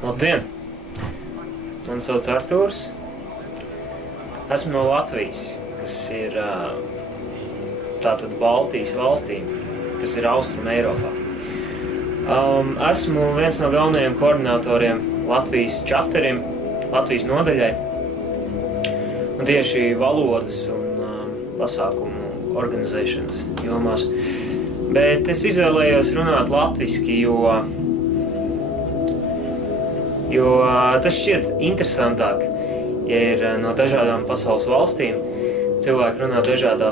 Labdien! Mani sauc Artūrs. Esmu no Latvijas, kas ir tātad Baltijas valstīm, kas ir Austrum Eiropā. Esmu viens no galvenajiem koordinatoriem Latvijas čapterim, Latvijas nodaļai, un tieši valodas un pasākumu organizēšanas jomās. Bet es izvēlējos runāt latviski, jo tas šķiet interesantāk, ja ir no dažādām pasaules valstīm. Cilvēki runā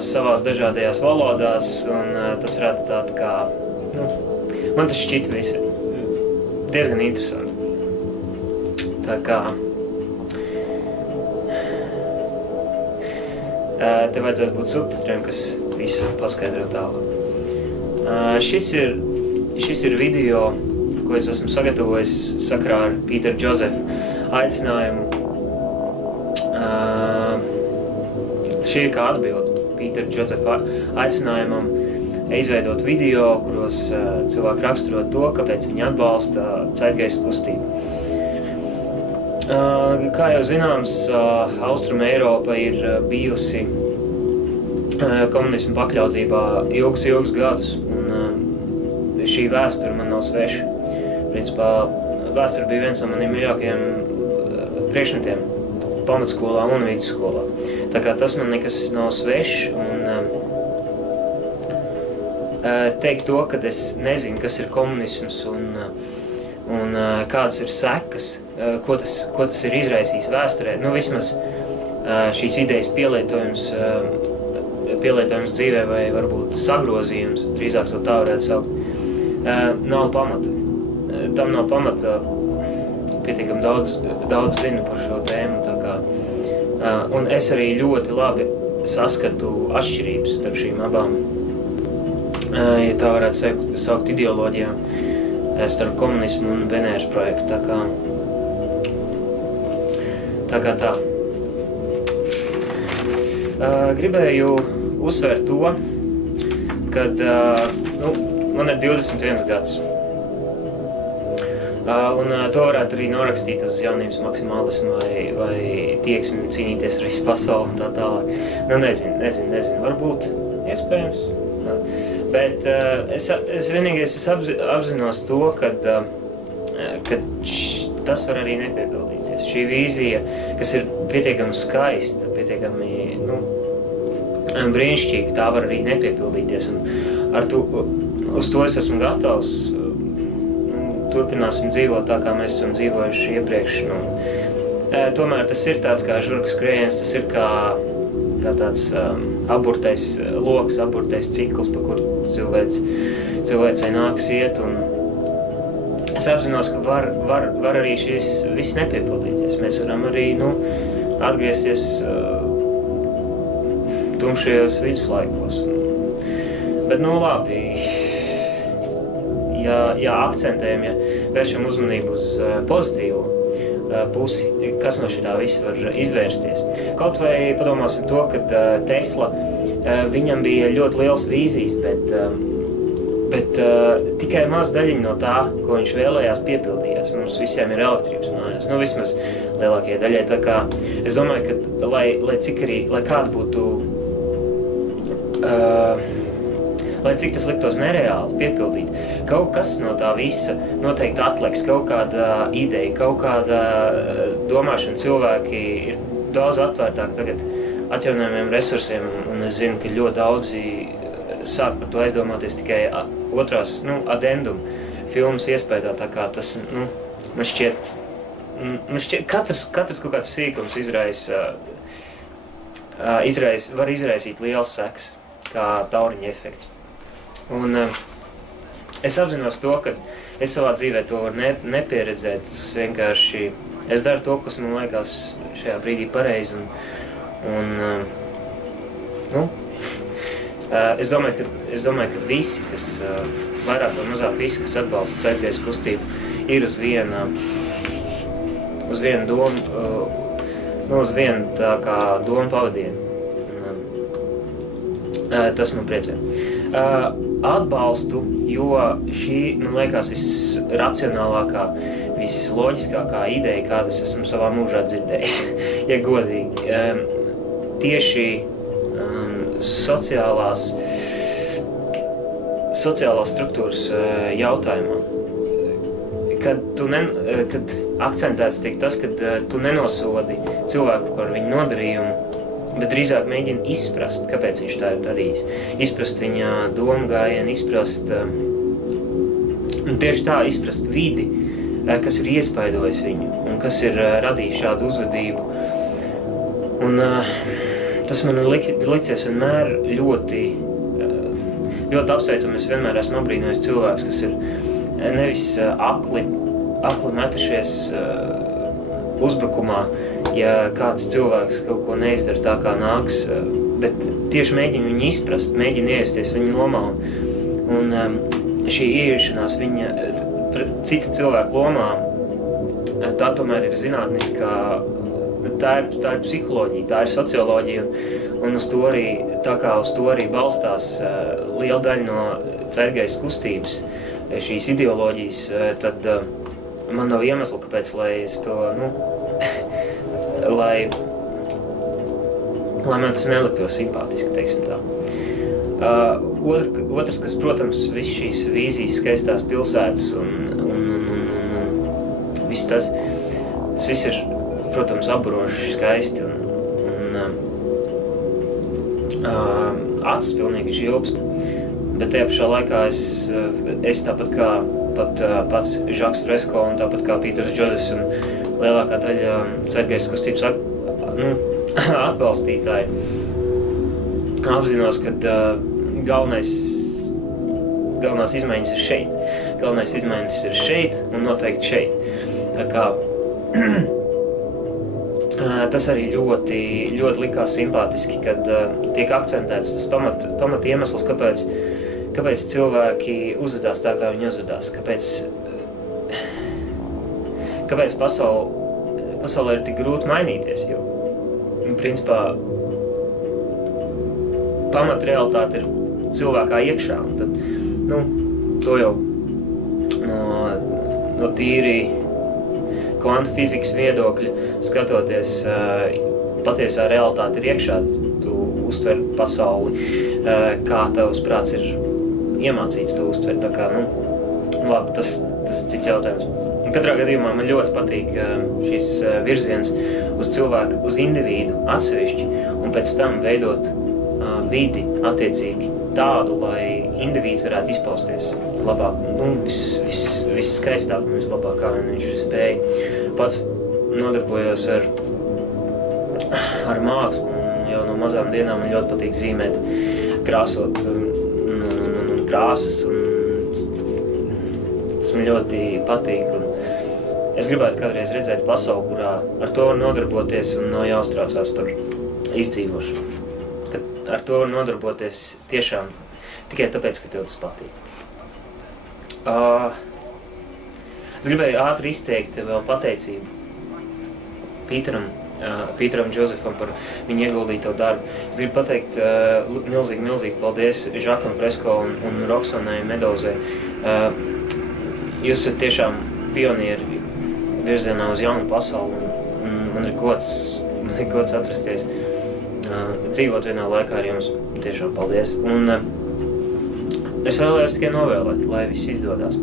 savās dažādajās valodās, un tas rada tādu kā, man tas šķiet diezgan interesanti. Tā kā te vajadzētu būt subtitriem, kas visu paskaidro tālāk. Šis ir video, ko es esmu sagatavojis sakarā ar Pīteru Džozefu aicinājumu. Šī ir kā atbilde Pīteru Džozefa aicinājumam izveidot video, kuros cilvēki raksturo to, kāpēc viņi atbalsta Zeitgeist kustību. Kā jau zināms, Austrum Eiropa ir bijusi komunismu pakļautībā ilgus gadus, un šī vēsture man nav sveša. Principā vēsture bija viens no maniem mīļākajiem priekšmetiem pamatskolā un vidusskolā. Tā kā tas man nekas nav svešs, un teikt to, ka es nezinu, kas ir komunisms un kādas ir sekas, ko tas ir izraisījis vēsturē. Vismaz šīs idejas pielietojums dzīvē vai varbūt sagrozījums, drīzāk to tā varētu saukt, nav pamata. Tam nav pamata, pietiekami daudz zinu par šo tēmu, tā kā, un es arī ļoti labi saskatu atšķirības starp šīm abām, ja tā varētu saukt ideoloģijām, starp komunismu un Venēras projektu, tā kā tā. Gribēju uzsvērt to, kad man ir 21 gads. Un to varētu arī norakstīt uz jaunības maksimālismu vai tieksmi cīnīties ar visu pasauli un tā tālāk. Nezinu, varbūt, iespējams. Bet es apzinos to, kad tas var arī nepiepildīties. Šī vīzija, kas ir pietiekami skaista, pietiekami brīnišķīga, tā var arī nepiepildīties. Un uz to es esmu gatavs. Turpināsim dzīvot tā, kā mēs esam dzīvojuši iepriekš. Tomēr tas ir tāds kā žurkas skrējiens, tas ir kā tāds aburtais loks, aburtais cikls, pa kur cilvēcei nāks iet. Un es apzinos, ka var arī šis viss nepiepildīties. Mēs varam arī atgriezties tumšajos viduslaikos. Bet labi. Ja akcentējam, ja vēršam uzmanību uz pozitīvo pusi, kas no šitā viss var izvērsties. Kaut vai padomāsim to, ka Tesla, viņam bija ļoti liels vīzijas, bet tikai maz daļiņa no tā, ko viņš vēlējās, piepildījās. Mums visiem ir elektrības mājās, vismaz lielākajai daļai. Tā kā es domāju, ka lai kāda būtu lai cik tas liktos nereāli piepildīt, kaut kas no tā visa noteikti atliks, kaut kāda ideja, kaut kāda domāšana. Cilvēki ir daudz atvērtāk tagad atjaunojumiem resursiem, un es zinu, ka ļoti daudzi sāk par to aizdomāties tikai otrās, addendum filmas iespējā, tā kā tas, man šķiet, katrs kaut kāds sīkums var izraisīt liels sekas, kā tauriņa efekts. Un es apzinos to, ka es savā dzīvē to varu nepieredzēt. Es daru to, kas man liekas šajā brīdī pareizi. Es domāju, ka visi, kas vairāk vai mazāk visi, kas atbalsta Zeitgeist kustību, ir uz vienu domu, uz vienu tā kā domu pavadienu. Tas man priecē. Atbalstu, jo šī, man liekas, visracionālākā, visloģiskākā ideja, kādas esmu savā mūžā dzirdējis, ja godīgi. Tieši sociālās struktūras jautājumā, kad akcentēts tiek tas, ka tu nenosodi cilvēku par viņu nodarījumu, bet drīzāk mēģina izprast, kāpēc viņš tā ir darījis. Izprast viņa domu gājienu, izprast vidi, kas ir iespaidojis viņu un kas ir radījis šādu uzvedību. Un tas man ir licies vienmēr ļoti apsveicami. Es vienmēr esmu apbrīnojis cilvēks, kas ir nevis akli metušies uzbrukumā, ja kāds cilvēks kaut ko neizdara tā, kā nāks, bet tieši mēģina viņu izprast, mēģina iesties viņa lomā. Un šī ieiešanās viņa cita cilvēka lomā, tā tomēr ir zinātniskā, tā ir psiholoģija, tā ir socioloģija, un uz to arī, tā kā uz to arī balstās liela daļa no Ceļgaiss kustības, šīs ideoloģijas, tad man nav iemesla, kāpēc, lai es to, lai man tas neliktos simpātiski, teiksim tā. Otrs, kas, protams, viss šīs vīzijas, skaistās pilsētas un viss tas viss ir, protams, apburoši skaisti un acis pilnīgi žilbst, bet tajā pašā laikā es tāpat kā pats Žaks Fresko un tāpat kā Pīters Džozefs un lielākā daļa Ceļgaiss kustības atbalstītāji apzinos, ka galvenās izmaiņas ir šeit. Galvenais izmaiņas ir šeit un noteikti šeit. Tā kā tas arī ļoti likās simpātiski, kad tiek akcentēts tas pamat iemesls, kāpēc cilvēki uzvedās tā, kā viņi uzvedās, kāpēc pasaulē ir tik grūti mainīties, jo, principā, pamatrealitāte ir cilvēkā iekšā, un tad, to jau no tīri kvantu fizikas viedokļa skatoties, patiesā realitāte ir iekšā, tu uztver pasauli, kā tavs prāts ir iemācīts to uztvert, tā kā, labi, tas cits jautājums. Un katrā gadījumā man ļoti patīk šīs virziens uz cilvēku, uz individu atsevišķi, un pēc tam veidot vidi attiecīgi tādu, lai indivīds varētu izpausties labāk, visskaistāk un vislabāk, kā viņš spēja. Pats nodarbojos ar mākslu, un jau no mazām dienām man ļoti patīk zīmēt, krāsot krāsas, un tas man ļoti patīk. Un es gribētu kādreiz redzēt pasauli, kurā ar to var nodarboties un nav jāuztraucās par izdzīvošanu. Kad ar to var nodarboties tiešām tikai tāpēc, ka tev tas patīk. Es gribēju ātri izteikt vēl pateicību Pīteram Džozefam par viņu ieguldīto darbu. Es gribu pateikt milzīgi paldies Žakam Fresko un Roksanai Medozai. Jūs esat tiešām pionieri virzienā uz jaunu pasauli, un man ir gods atrasties, dzīvot vienā laikā ar jums. Tiešām paldies. Un es vēlējos tikai novēlēt, lai viss izdodās.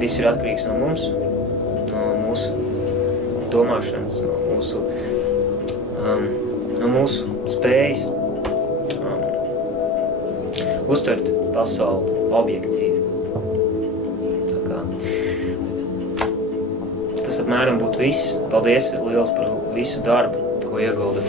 Viss ir atkarīgs no mums, no mūsu domāšanas, no mūsu spējas uztvert pasauli objektīvi. Tā kā tas apmēram būtu viss. Paldies liels par visu darbu, ko ieguldat.